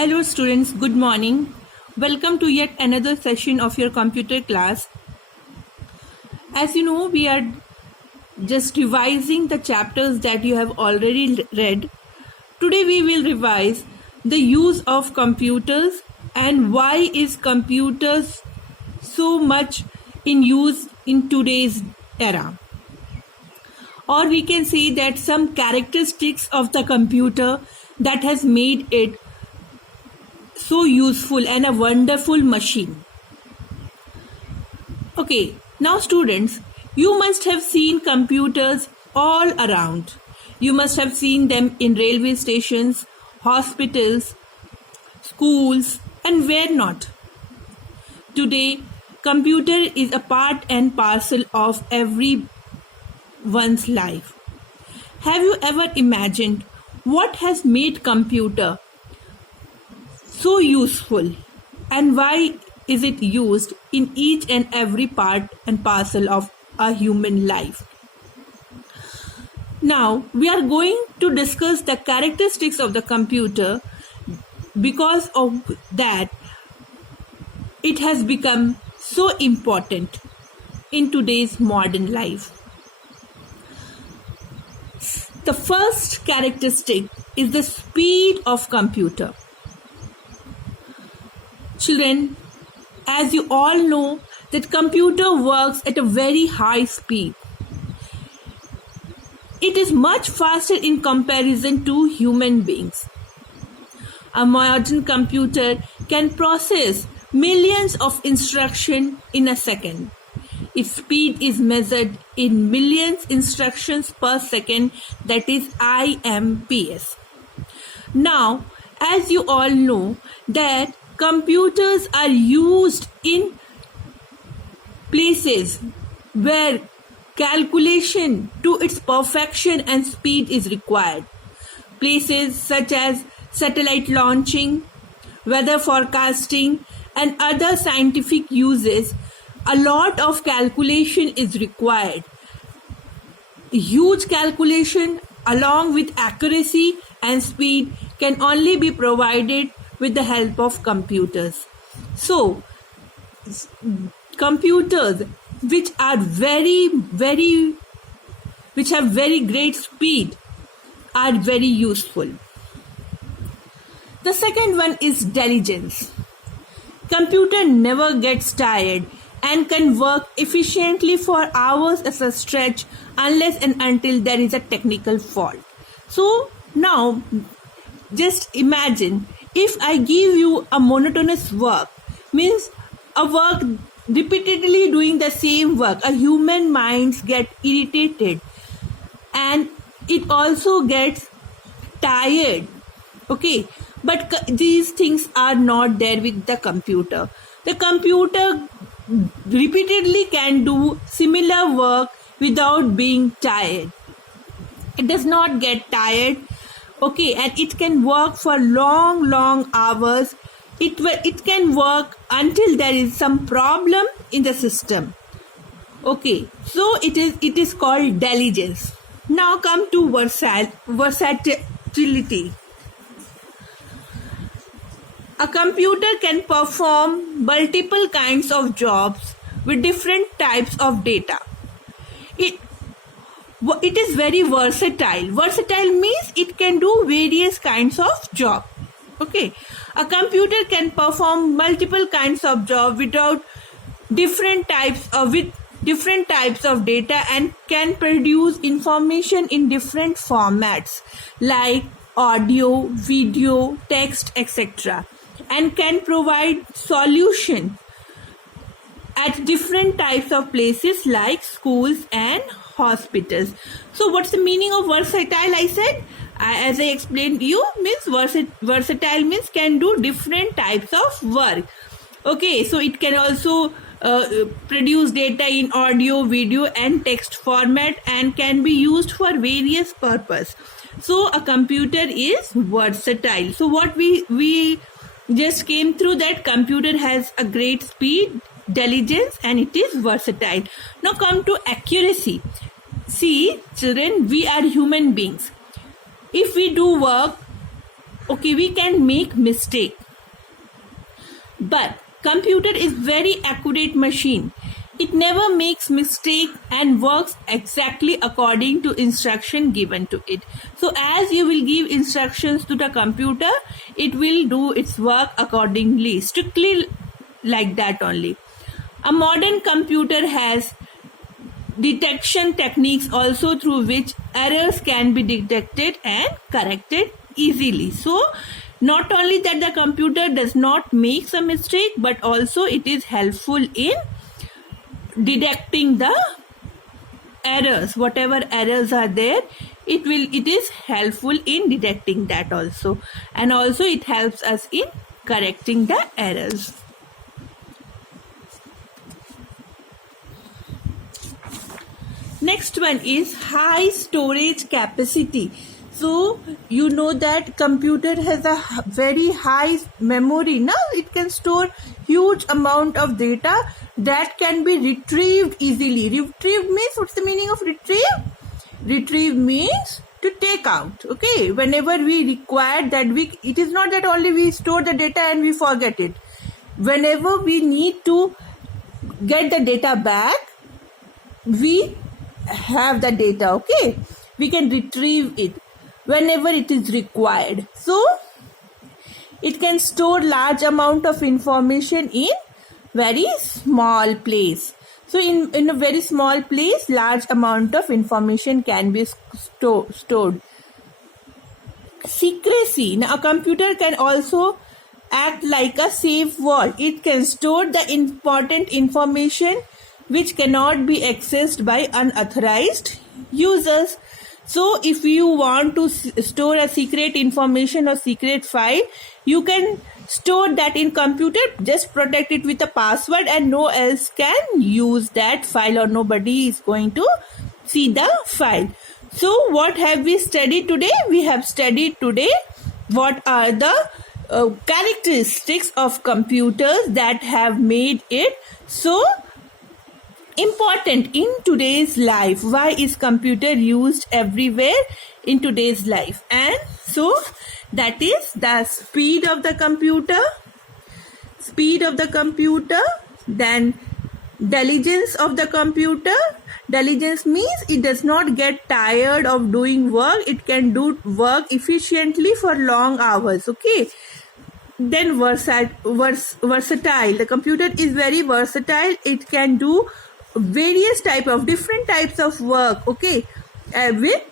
Hello students, good morning. Welcome to yet another session of your computer class. As you know, we are just revising the chapters that you have already read. Today we will revise the use of computers and why is computers so much in use in today's era. Or we can say that some characteristics of the computer that has made it so useful and a wonderful machine. Okay, now students, you must have seen computers all around. You must have seen them in railway stations, hospitals, schools, and where not. Today, computer is a part and parcel of everyone's life. Have you ever imagined what has made computer so useful and why is it used in each and every part and parcel of a human life? Now we are going to discuss the characteristics of the computer. Because of that, it has become so important in today's modern life. The first characteristic is the speed of computer. Children, as you all know, that computer works at a very high speed. It is much faster in comparison to human beings. A modern computer can process millions of instructions in a second. Its speed is measured in millions instructions per second, that is IMPS. Now, as you all know that computers are used in places where calculation to its perfection and speed is required. Places such as satellite launching, weather forecasting, and other scientific uses, a lot of calculation is required. Huge calculation along with accuracy and speed can only be provided with the help of computers. So, computers which have very great speed are very useful. The second one is diligence. Computer never gets tired and can work efficiently for hours as a stretch unless and until there is a technical fault. So now just imagine if I give you a monotonous work, means a work repeatedly doing the same work, a human minds get irritated and it also gets tired. Okay, but these things are not there with the computer. The computer repeatedly can do similar work without being tired. It does not get tired. Okay, and it can work for long hours. It can work until there is some problem in the system. Okay, so it is called diligence. Now come to versatility. A computer can perform multiple kinds of jobs with different types of data. It is very versatile. Versatile means it can do various kinds of job. Okay, a computer can perform multiple kinds of job with different types of data and can produce information in different formats like audio, video, text, etc. and can provide solution at different types of places like schools and hospitals. So what's the meaning of versatile? I said, as I explained to you, means versatile means can do different types of work. Okay, so it can also produce data in audio, video and text format and can be used for various purposes. So a computer is versatile. So what we just came through, that computer has a great speed, diligence and it is versatile. Now come to accuracy. See children, we are human beings. If we do work, okay, we can make mistake, but computer is very accurate machine. It never makes mistake and works exactly according to instruction given to it. So as you will give instructions to the computer, it will do its work accordingly, strictly like that only. A modern computer has detection techniques also through which errors can be detected and corrected easily. So not only that the computer does not make a mistake, but also it is helpful in detecting the errors. Whatever errors are there, it is helpful in detecting that also, and also it helps us in correcting the errors. Next one is high storage capacity. So you know that computer has a very high memory. Now it can store huge amount of data that can be retrieved easily. Retrieved means, what's the meaning of retrieve? Retrieve means to take out. Okay, whenever we require that, it is not that only we store the data and we forget it. Whenever we need to get the data back, we have the data. Okay, we can retrieve it whenever it is required. So it can store large amount of information in very small place. So in a very small place, large amount of information can be stored. Secrecy. Now a computer can also act like a safe vault. It can store the important information which cannot be accessed by unauthorized users. So if you want to store a secret information or secret file, you can store that in computer. Just protect it with a password and no else can use that file, or nobody is going to see the file. So what have we studied today? We have studied today what are the characteristics of computers that have made it so important in today's life. Why is computer used everywhere in today's life? And so that is the speed of the computer, then diligence of the computer. Diligence means it does not get tired of doing work. It can do work efficiently for long hours. Okay, then versatile. The computer is very versatile. It can do various different types of work. Okay, with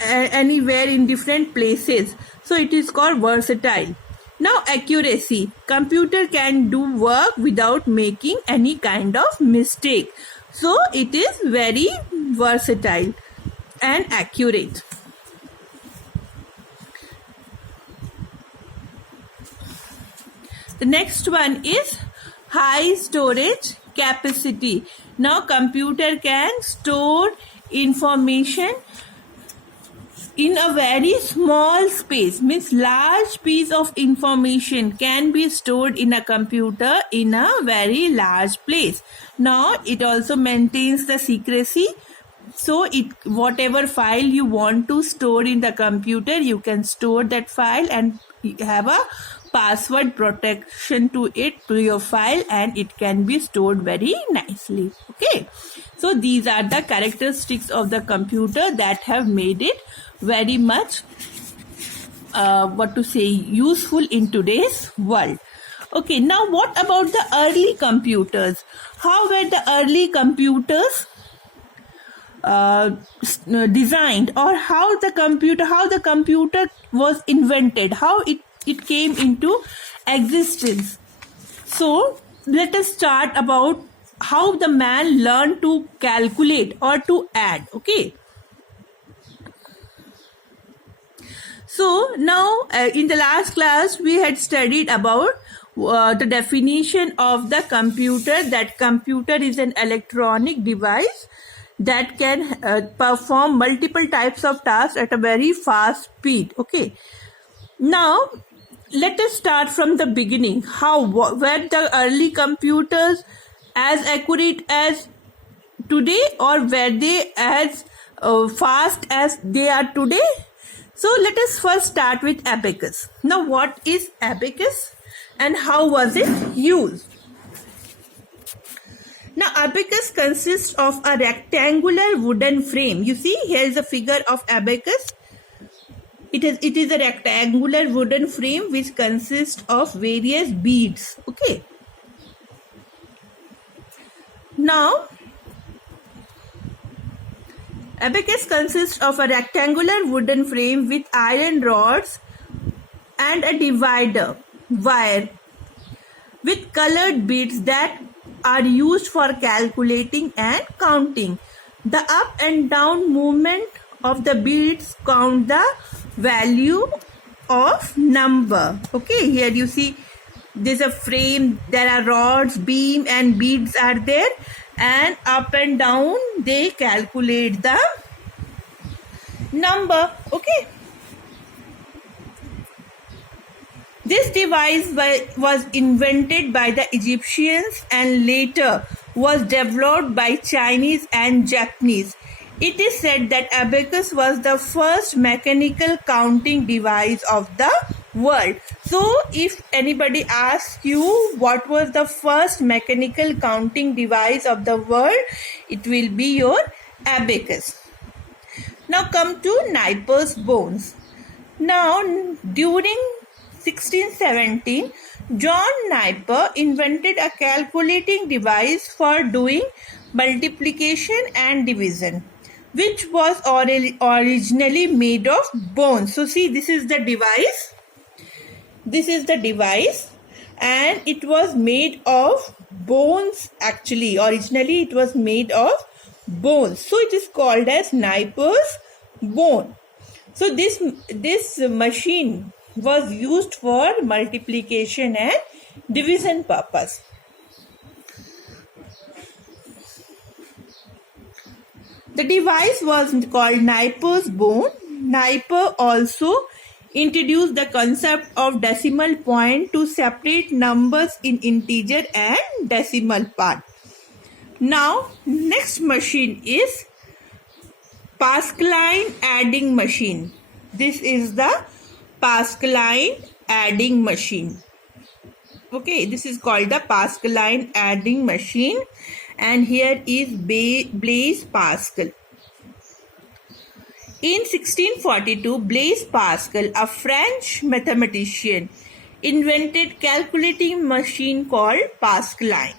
anywhere in different places. So it is called versatile. Now accuracy. Computer can do work without making any kind of mistake. So it is very versatile and accurate. The next one is high storage capacity. Now computer can store information in a very small space. Means large piece of information can be stored in a computer in a very large place. Now it also maintains the secrecy. So whatever file you want to store in the computer, you can store that file and have a password protection to your file, and it can be stored very nicely. Okay, so these are the characteristics of the computer that have made it very much useful in today's world. Okay, now what about the early computers? How were the early computers designed, or how the computer was invented, how it came into existence? So let us start about how the man learned to calculate or to add. Okay, so now in the last class we had studied about the definition of the computer, that computer is an electronic device that can perform multiple types of tasks at a very fast speed. Okay, now let us start from the beginning. Were the early computers as accurate as today, or were they as fast as they are today? So let us first start with abacus. Now what is abacus and how was it used? Now abacus consists of a rectangular wooden frame. You see, here is a figure of abacus. It is a rectangular wooden frame which consists of various beads. Okay. Now abacus consists of a rectangular wooden frame with iron rods and a divider wire with colored beads that are used for calculating and counting. The up and down movement of the beads count the value of number. Okay, here you see there's a frame, there are rods, beam and beads are there, and up and down they calculate the number. Okay, this device was invented by the Egyptians and later was developed by Chinese and Japanese. It is said that abacus was the first mechanical counting device of the world. So if anybody asks you what was the first mechanical counting device of the world, it will be your abacus. Now come to Napier's bones. Now during 1617, John Napier invented a calculating device for doing multiplication and division, which was originally made of bones. So see, this is the device. This is the device and it was made of bones actually. Originally it was made of bones. So it is called as Napier's bone. So this machine was used for multiplication and division purpose. The device was called Napier's bone. Napier also introduced the concept of decimal point to separate numbers in integer and decimal part. Now, next machine is Pascaline adding machine. This is the Pascaline adding machine. Okay, this is called the Pascaline adding machine, and here is Blaise Pascal. In 1642, Blaise Pascal, a French mathematician, invented calculating machine called Pascaline.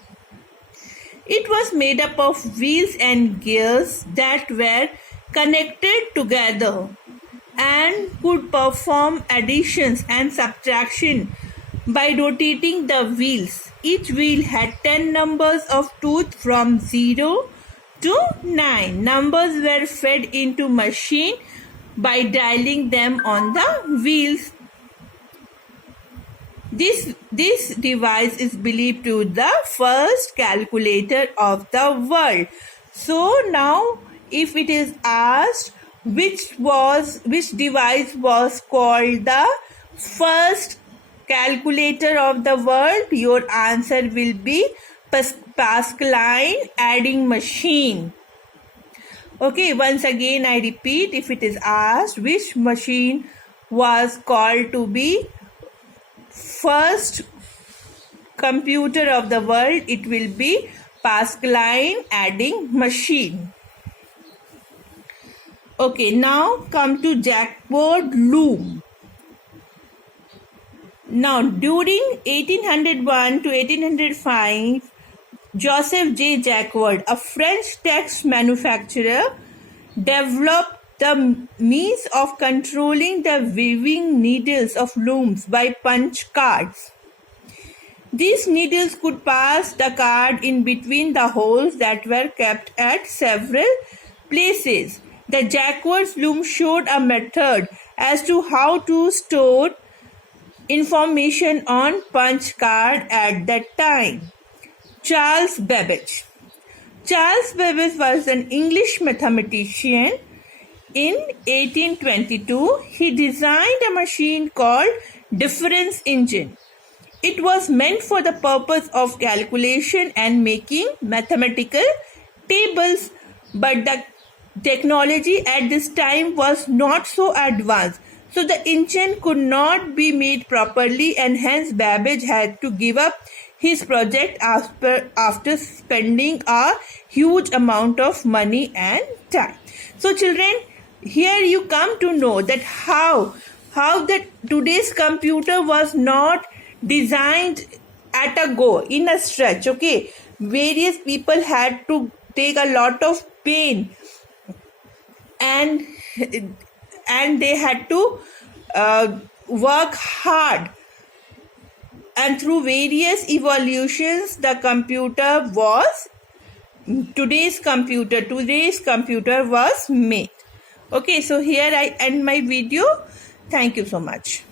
It was made up of wheels and gears that were connected together and could perform additions and subtraction by rotating the wheels. Each wheel had 10 numbers of tooth from 0 to 9. Numbers were fed into machine by dialing them on the wheels. This device is believed to be the first calculator of the world. So now if it is asked which device was called the first calculator of the world, your answer will be Pascaline adding machine. Okay, once again I repeat, if it is asked which machine was called to be first computer of the world, it will be Pascaline adding machine. Okay, now come to Jacquard loom. Now during 1801 to 1805, Joseph J. Jacquard, a French text manufacturer, developed the means of controlling the weaving needles of looms by punch cards. These needles could pass the card in between the holes that were kept at several places. The Jacquard's loom showed a method as to how to store information on punch card at that time. Charles Babbage. Charles Babbage was an English mathematician. In 1822, he designed a machine called difference engine. It was meant for the purpose of calculation and making mathematical tables, but the technology at this time was not so advanced. So the engine could not be made properly, and hence Babbage had to give up his project after spending a huge amount of money and time. So children, here you come to know that how that today's computer was not designed at a go, in a stretch. Okay, various people had to take a lot of pain, and they had to work hard, and through various evolutions the computer was today's computer was made. Okay, so here I end my video. Thank you so much.